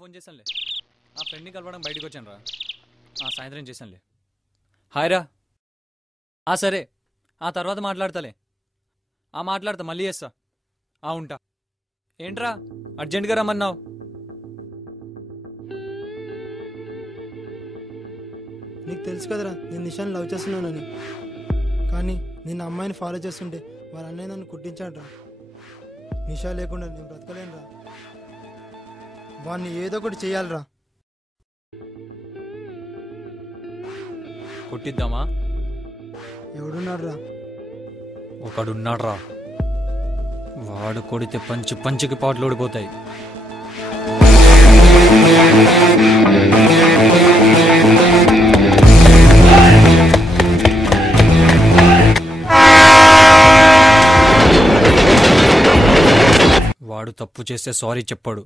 Phone చేశానులే, ఆ ఫ్రెండ్ని కలవడం బయటకు వచ్చాను రా. సాయంత్రం చేశానులే. హాయ్ రా. సరే, ఆ తర్వాత మాట్లాడతాలే. మాట్లాడతా, మళ్ళీ చేస్తా. ఉంటా. ఏంట్రా అర్జెంటుగా రమ్మన్నావు? నీకు తెలుసు కదరా నేను నిషాని లవ్ చేస్తున్నానని. కానీ నేను అమ్మాయిని ఫాలో చేస్తుంటే వాళ్ళ అన్నయ్య నన్ను కుట్టించాడు రా. నిషా లేకుండా నేను బ్రతకలేనురా. వాడిని ఏదో ఒకటి చెయ్యాలిరా. కొట్టిద్దామా? ఎవడున్నాడు రా? ఒకడున్నాడు రా. వాడు కొడితే పంచి పంచికి పాటలు ఓడిపోతాయి. వాడు తప్పు చేస్తే సారీ చెప్పాడు.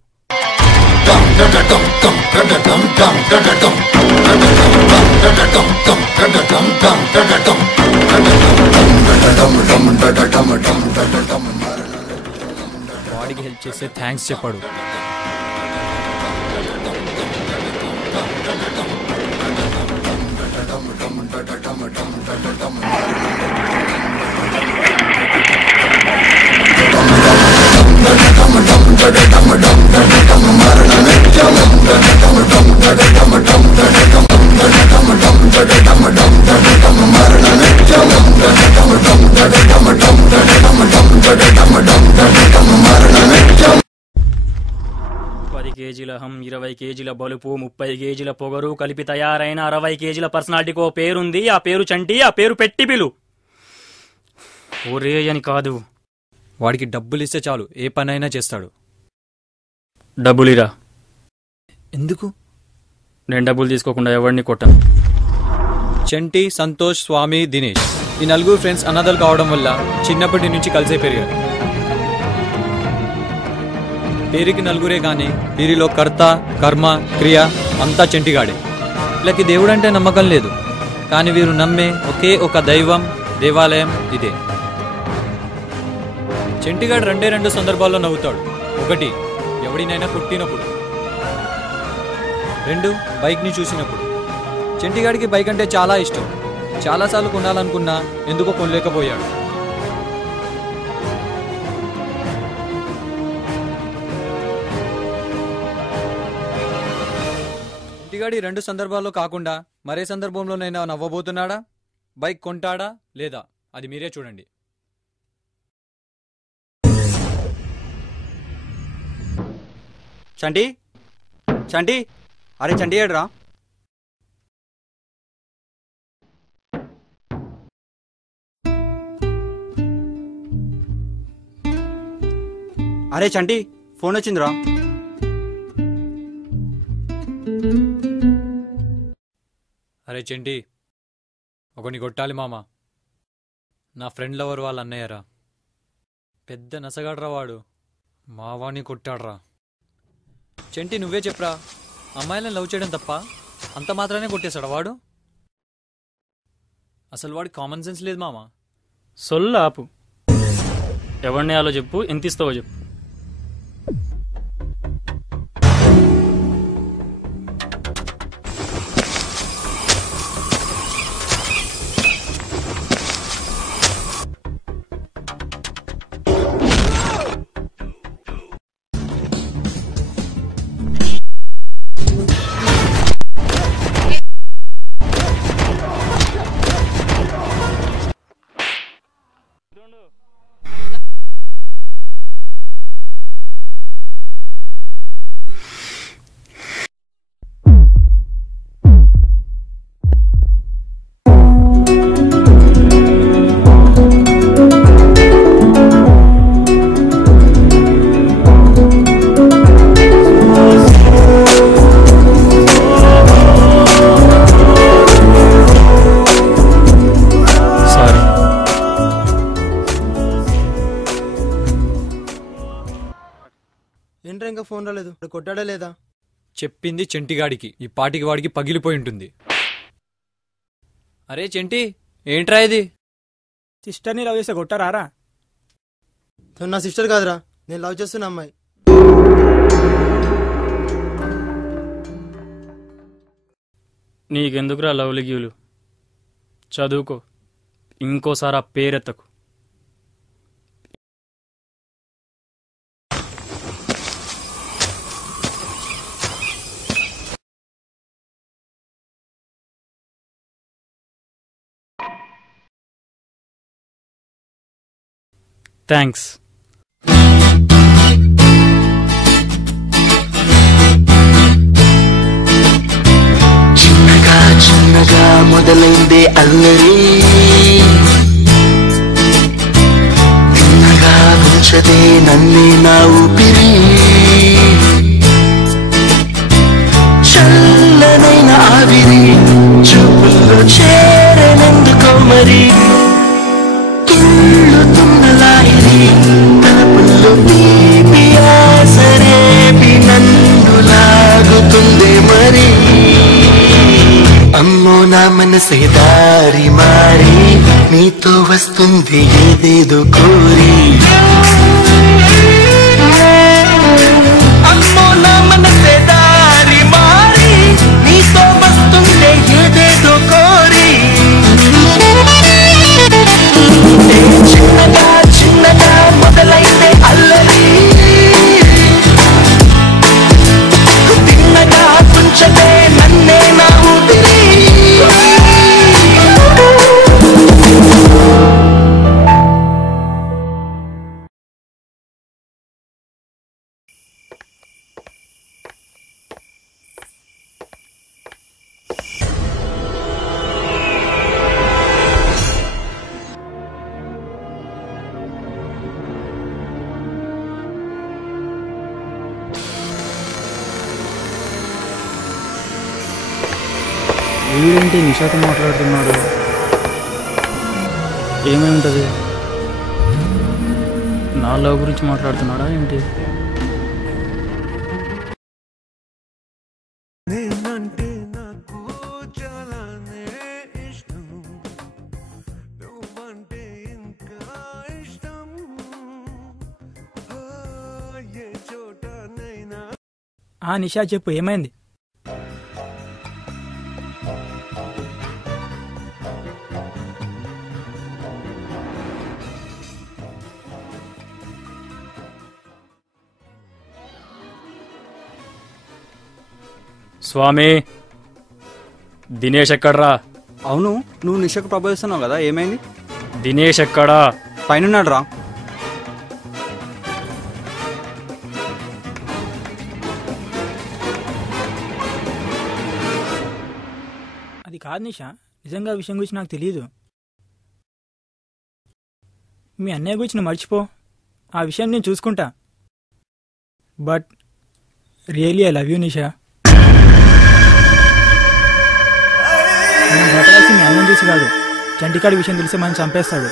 వాడికి హెల్ప్ చేస్తే థ్యాంక్స్ చెప్పాడు. కేజీల హం, 20 కేజీల బలుపు, 30 కేజీల పొగరు కలిపి తయారైన 60 కేజీల పర్సనాలిటీకి ఓ పేరుంది. ఆ పేరు చంటి. ఆ పేరు పెట్టి పిలు. ఓరే అని కాదు. వాడికి డబ్బులు ఇస్తే చాలు, ఏ పనైనా చేస్తాడు. డబ్బులిరా. ఎందుకు? నేను డబ్బులు తీసుకోకుండా ఎవరిని కొట్టాను. చంటి, సంతోష్, స్వామి, దినేష్ ఈ నలుగురు ఫ్రెండ్స్ అనాథలు కావడం వల్ల చిన్నప్పటి నుంచి కలిసే పెరిగారు. పేరుకి నలుగురే గాని వీరిలో కర్త, కర్మ, క్రియ అంతా చంటిగాడే. వీళ్ళకి దేవుడంటే నమ్మకం లేదు, కానీ వీరు నమ్మే ఒకే ఒక దైవం, దేవాలయం ఇదే. చంటిగాడు రెండు సందర్భాల్లో నవ్వుతాడు. 1 ఎవడినైనా పుట్టినప్పుడు, 2 బైక్ని చూసినప్పుడు. చంటిగాడికి బైక్ అంటే చాలా ఇష్టం. చాలాసార్లు కొనాలనుకున్నా ఎందుకో కొనలేకపోయాడు. చంటిగాడి 2 సందర్భాల్లో కాకుండా మరే సందర్భంలోనైనా నవ్వబోతున్నాడా? బైక్ కొంటాడా లేదా? అది మీరే చూడండి. చంటి, చంటి, అరే చంటి ఏడ్రా? అరే చంటి, ఫోన్ వచ్చిందిరా. అరే చంటి, ఒకని కొట్టాలి మామ. నా ఫ్రెండ్ లవర్ వాళ్ళ అన్నయ్యరా. పెద్ద నసగాడ్రా వాడు. మావాణ్ణి కొట్టాడ్రా. చంటి నువ్వే చెప్పరా, అమ్మాయిలను లవ్ చేయడం తప్ప అంత మాత్రానే కొట్టేశాడు వాడు? అసలు వాడి కామన్ సెన్స్ లేదు మామ. సొల్లు ఆపు. ఎవరిని ఆలో చెప్పు, ఎంత ఇస్తావో చెప్పు. వాడు కొట్టాడా లేదా? చెప్పింది చెంటిగాడికి, ఈ పాటికి వాడికి పగిలిపోయి ఉంటుంది. అరే చెంటి, ఏంట్రా ఇది? సిస్టర్ని లవ్ చేస్తే కొట్టారా? తను నా సిస్టర్ కాదురా, నేను లవ్ చేస్తున్న అమ్మాయి. నీకెందుకురా లవ్లు గీవులు? చదువుకో, ఇంకోసారి ఆ పేరెత్తకు. థ్యాంక్స్. చిన్నగా చిన్నగా మొదలైందే అల్లరి, తిన్నగా ఉంచదే నన్నే నా ఊపిరి, చల్లనైన ఆవిరి చూపుల్లో చేరనందుకో మరి, తుళ్ళుతున్న లాహిరి తలపుల్లో తీపి ఆసరేపి నన్ను లాగుతుందే మరి, అమ్మో నా మనసే దారి మారి నీతో వస్తుంది ఏదేదో కోరి, అమ్మో నా మనసే దారి మారి నీతో వస్తుంది ఏదేదో కోరి, చిన్నగా చిన్నగా మొదలైతే అల్లరి, తిన్నగా తుంచదే నన్నే నా ఊపిరి. వీడేంటి నిషాతో మాట్లాడుతున్నాడు? ఏమై ఉంటుంది? నా లవ్ గురించి మాట్లాడుతున్నాడా ఏంటి? నిషా చెప్పు, ఏమైంది? స్వామి, దినేష్ ఎక్కడ్రా? అవును, నువ్వు నిషకు ప్రపోజ్ చేస్తున్నావు కదా, ఏమైంది? దినేష్ ఎక్కడా? పైన రా. అది కాదు నిషా, నిజంగా విషయం గురించి నాకు తెలియదు. మీ అన్నయ్య గురించి నువ్వు మర్చిపో, ఆ విషయం నేను చూసుకుంటా. But really I love you Nisha. నేను బతలాల్సి మీ అన్నం చూసి కాదు, చంటికాడి విషయం తెలిసి మనం చంపేస్తాడు.